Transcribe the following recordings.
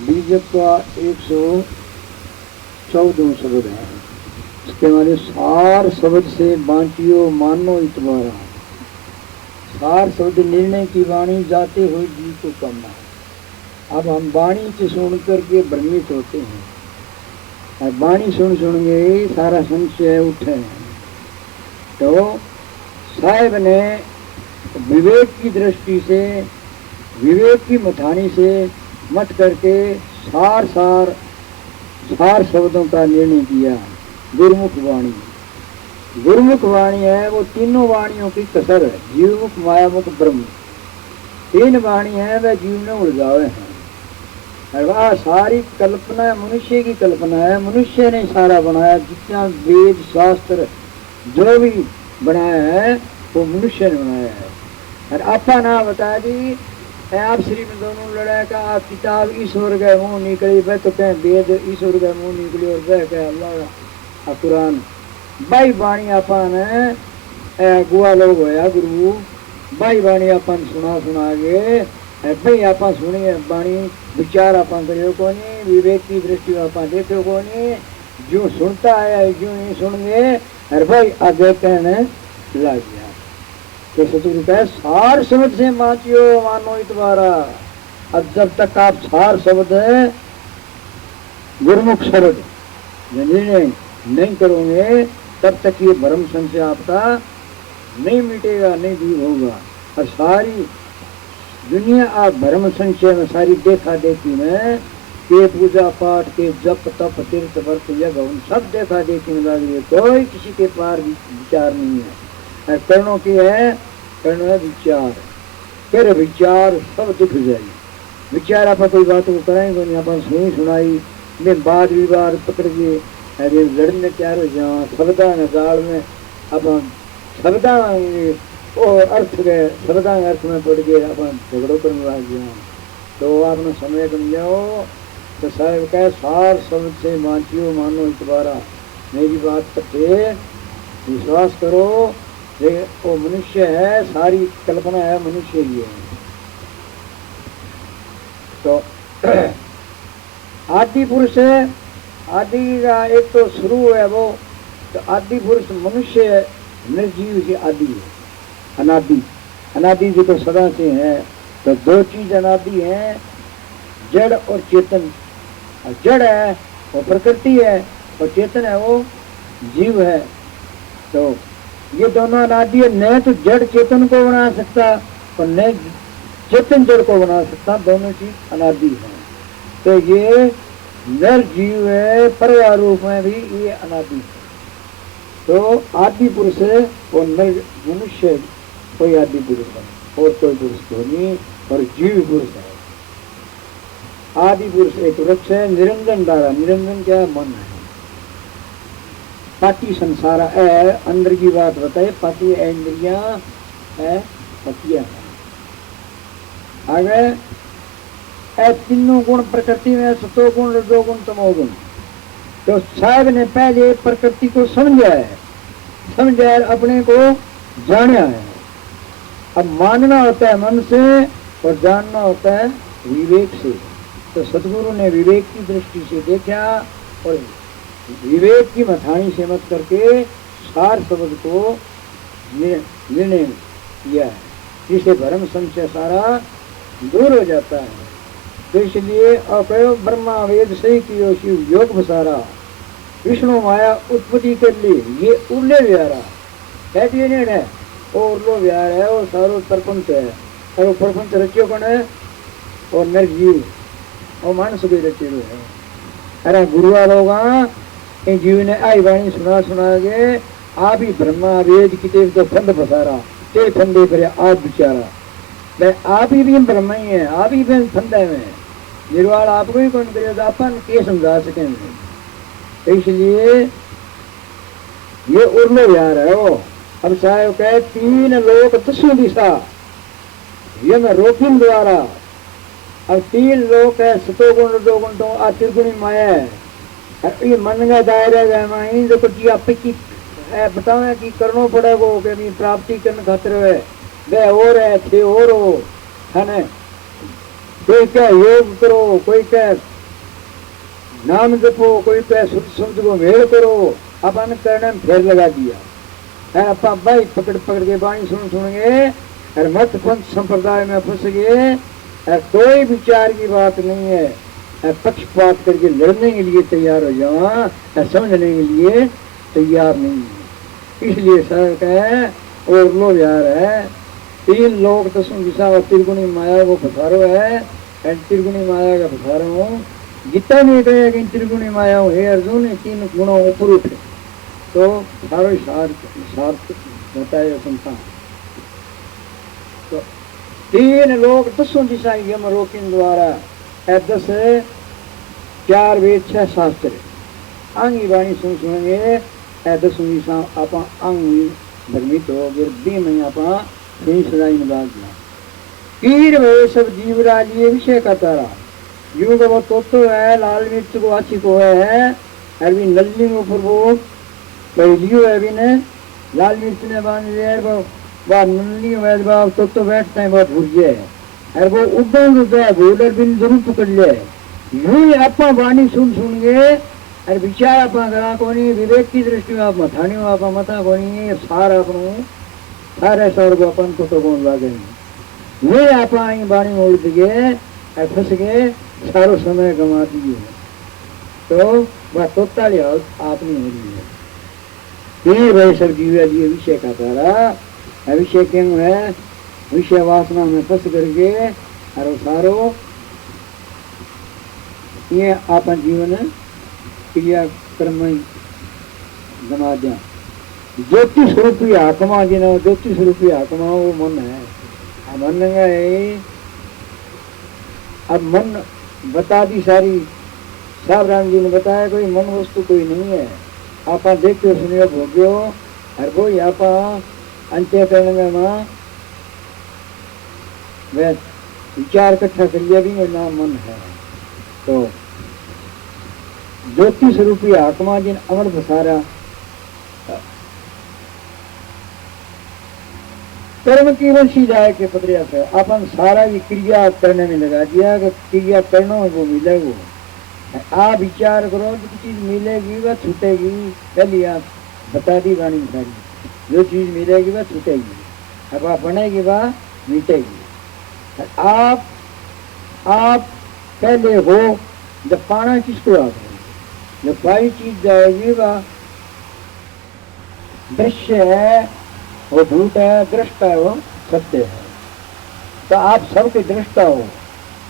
बीजक का 114 शब्द है। इसके हमारे सार शब्द से बांटियो मानो इतबारा। सार शब्द निर्णय की वाणी जाते हुए जी को करना। अब हम वाणी से सुन करके भ्रमित होते हैं और वाणी सुन के सारा संशय उठे। तो साहेब ने विवेक की दृष्टि से, विवेक की मथानी से मत करके सार शब्दों का निर्णय किया। गुरुमुख वाणी, गुरुमुख वाणी है वो तीनों वाणियों की कसर है। जीवमुख, मायामुख, ब्रह्म, तीन वाणी है वह जीव ने उलझावे हैं। और वह सारी कल्पना मनुष्य की कल्पना है। मनुष्य ने सारा बनाया, जितना वेद शास्त्र जो भी बनाया है वो मनुष्य ने बनाया है। और आपा ना बता दी आप श्री में दोनों लड़ाई का आप किताब ईश्वर के मुंह निकली, वह तो कहें वेद ईश्वर के मुंह निकली और वह कहे अल्लाह कुरान। बाई बाणी अपन गुआ लोग होया गुरु, बाई बाणी अपन सुना गे भाई आप सुनिए बाणी विचार अपन करियो को नहीं, विवेक की दृष्टि अपन देखो को नहीं। जो सुनता है जो नहीं सुनेंगे अरे भाई आगे कहने लग गया। तो सतगुरु कहे सार शब्द से माचियो मानो इतबारा। अब जब तक आप सार शब्द है गुरुमुख शब्द निर्णय नहीं करोगे तब तक ये भ्रम संशय आपका नहीं मिटेगा, नहीं दूर होगा। और सारी दुनिया आप भ्रम संशय में, सारी देखा देखी में के पूजा पाठ के जप तप तीर्थ व्रत यज्ञ सब देखा देखी में लग रही है। कोई किसी के पार विचार नहीं है। कर्णों की है, कर्ण है विचार, फिर विचार सब दिख जाए। विचार आप कोई बात को कराएंगे नहीं, अपन सुनी सुनाई में वाद विवाद पकड़ के अरे लड़ने तैयार हो जाओ। शब्दा न जाल में अपन शब्दा अर्थ गए, शब्दा अर्थ में पड़ गए अपन झगड़ों करने लग गया। तो आपने समय बन जाओ तो साहब कहे सार शब्द से माचियो मानो इतबारा। मेरी बात पे विश्वास करो, वो मनुष्य है, सारी कल्पना है मनुष्य ही है। तो आदि पुरुष है, आदि का एक तो शुरू है वो, तो आदि पुरुष मनुष्य है, निर्जीव से आदि है। अनादि, अनादि जो तो सदा से है। तो दो चीज अनादि है, जड़ और चेतन। जड़ है वो प्रकृति है और चेतन है वो जीव है। तो ये दोनों अनादि है। न तो जड़ चेतन को बना सकता और न चेतन जड़ को बना सकता, दोनों चीज अनादि है। तो ये निर्जीव है, परिवार रूप में भी ये अनादि है। तो आदि पुरुष है और मनुष्य कोई आदि पुरुष है और कोई पुरुष तो नहीं, और जीव पुरुष है। आदि पुरुष एक वृक्ष है, निरंजन धारा। निरंजन क्या है? मन है। पाटी संसार है, अंदर की बात बताए। पाटी इंद्रिया है, पतिया है। आगे तीनों गुण प्रकृति में, सतो गुण, रजो गुण, तमो गुण। तो साहब ने पहले प्रकृति को समझा है, समझा अपने को जाना है। अब मानना होता है मन से और जानना होता है विवेक से। तो सतगुरु ने विवेक की दृष्टि से देखा और विवेक की मथानी से मत करके सार शब्द को निर्णय किया है, जिससे भ्रम संशय सारा दूर हो जाता है। तो इसलिए अकयो ब्रह्मा वेद सही कियो शिव योग बसारा। विष्णु माया उत्पत्ति कर ली, ये उर्ले व्यारा कहती है और लो व्यार है और सारो प्रपंच है। और वो प्रपंच रचियो कौन है? और निर्जीव और मानस भी रचे है। अरे गुरुआ लोग इन जीव ने आई वाणी सुना के आप ही ब्रह्मा वेद की तेज तो फंद फसारा, ते फंदे पर आप बिचारा। मैं आप ही भी ब्रह्म ही है, आप ही भी फंदा में निर्वाण आपको ही कौन करेगा? अपन के समझा सकेंगे। इसलिए ये उर्लो विहार है वो। अब साहब कहे तीन लोक दसों दिशा ये मैं रोकिन द्वारा। अब तीन लोक है, सतो गुण, रजो गुण, तो आ त्रिगुणी माया है। ये मन का दायरा है जो कुछ आप की बताओ कि करना पड़ेगा कि प्राप्ति करने खातिर है वे और है थे और हो है ना। कोई कह योग करो, कोई कह नाम जपो, कोई कह शुद्ध शब्द को मेल करो, अपन करने में फेर लगा दिया है। अपा भाई पकड़ पकड़ के बाणी सुन गए और मत पंथ संप्रदाय में फंस गए। कोई विचार की बात नहीं है, पक्षपात करके लड़ने के लिए तैयार हो जाओ, समझने के लिए तैयार नहीं है। इसलिए सर कहे और लो यार है, तीन लोग दसों दिशा और त्रिगुणी माया को पसारो है, त्रिगुणी माया का पसारो हूँ। गीता में कहे कि त्रिगुणी माया हे अर्जुन, तीन गुणों ऊपर उठे तो सारो सार्थ बताए संसार। तो तीन लोग दसों दिशा यम रोकिन द्वारा 10 4 वेद 6 शास्त्र आंगी वाणी सुनेंगे। 10 दिशा आप अंग भ्रमित हो गए, दी में आप सदाई निभाग कीर वे सब जीवराज ये विषय का तारा जीव को वो तो है, लाल मिर्च को अच्छी को है, अरबी नल्ली में ऊपर वो पहलियो है, अभी ने लाल मिर्च ने बांध दिया वो नल्ली वैद बाब तो बैठते हैं बहुत भूजे है, अरे वो उद्दम होता है भूलर बिन जरूर पकड़ ले। यूं ही अपा वाणी सुन गए, अरे विचार अपना करा कोनी, विवेक की दृष्टि में आप मथानी हो, आप मथा कोनी, सारा अपनों सारे सर को अपन को तो कौन लागे वे आप वाणी में उड़ गए, फंस गए, सारो समय गंवा दिए। तो वह तोताली आपने हो रही है। फिर भाई सब जीवा जी विषय का तारा विषय क्यों है, विषय वासना में फंस करके और सारो ये आपन जीवन क्रिया कर्म गंवा दिया। ज्योति स्वरूपी आत्मा जी ना, ज्योति स्वरूपी आत्मा वो मन है। मन है, अब मन बता दी सारी, साहब राम जी ने बताया कोई मन वस्तु कोई नहीं है। आप देखते सुनियो भोग्यो हर कोई आप अंत्यकरण में माँ वह विचार इकट्ठा कर लिया भी मेरा मन है। तो ज्योति स्वरूपी आत्मा जिन अमर बसारा कर्म की वंशी जाए के प्रयास है, अपन सारा ये क्रिया करने में लगा दिया कि क्रिया करना वो मिलेगा। आप विचार करो जो चीज मिलेगी वह छूटेगी, पहली आप बता दी वाणी सारी, जो चीज मिलेगी वह छूटेगी, अब आप बनेगी वह मिटेगी। आप पहले हो जब पाना किसको आप हो, जब पाई चीज जाएगी वह दृश्य है, वो भूत है, दृष्टा है, वो सत्य है। तो आप सबके दृष्टा हो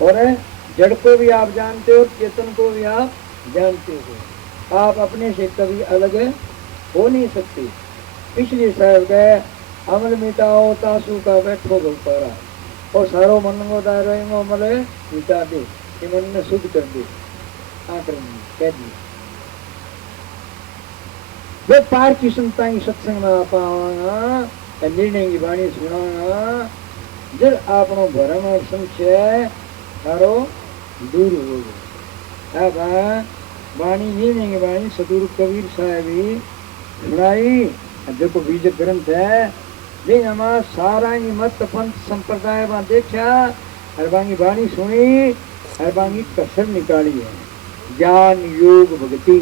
और जड़ को भी आप जानते हो, चेतन को भी आप जानते हो। आप अपने से कभी अलग हो नहीं सकते। इसलिए साहब कहे अमल मिटाओ तासू का बैठो गलपारा, और सारो मन को दायरो अमल मिटा दे, कि मन में शुद्ध कर दे, कह दी। वे पार की संता सत्संग में आप आवागा, निर्णय की वाणी सुनागा, जब आपनो भरम और संशय सारो दूर हो गया। अब वाणी निर्णय की वाणी सदगुरु कबीर साहब ही सुनाई, देखो बीज ग्रंथ है, लेकिन हमारा सारा ही मत पंथ संप्रदाय वहां देखा, हर बांगी वाणी सुनी, हर बांगी कसर निकाली है। ज्ञान योग भक्ति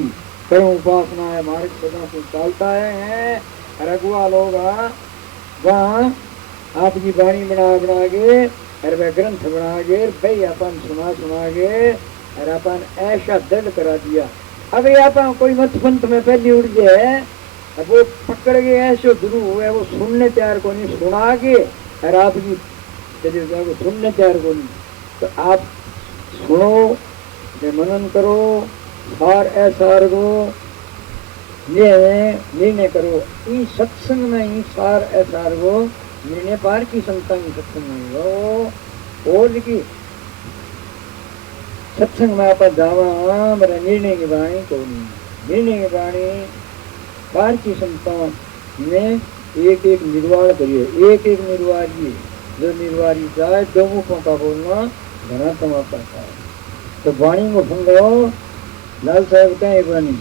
कर्म उपासना है, मार्ग सदा से चलता है। रघुआ लोग वहाँ आपकी वाणी बना के और वह ग्रंथ बना के भाई अपन सुना के और अपन ऐसा दृढ़ करा दिया। अब अपन कोई मत पंथ में पहली उड़ जाए, अब वो पकड़ के ऐसे ध्रुव है, वो सुनने तैयार को नहीं, सुना के और आपकी चलिए वो सुनने तैयार को नहीं। तो आप सुनो, मनन करो, सार ऐसार को निर्णय करो। ई सत्संग में ही सार ऐसार को निर्णय पार की संता सत्संग में हो, और की सत्संग में आप जावा मेरा निर्णय की वाणी को नहीं, निर्णय की वाणी पार की संता में एक एक निर्वाण करिए, एक एक निर्वारी, जो निर्वारी जाए दो मुखों का बोलना घना तमा पाता है। तो वाणी को फंगो लाल साहब कहें वाणी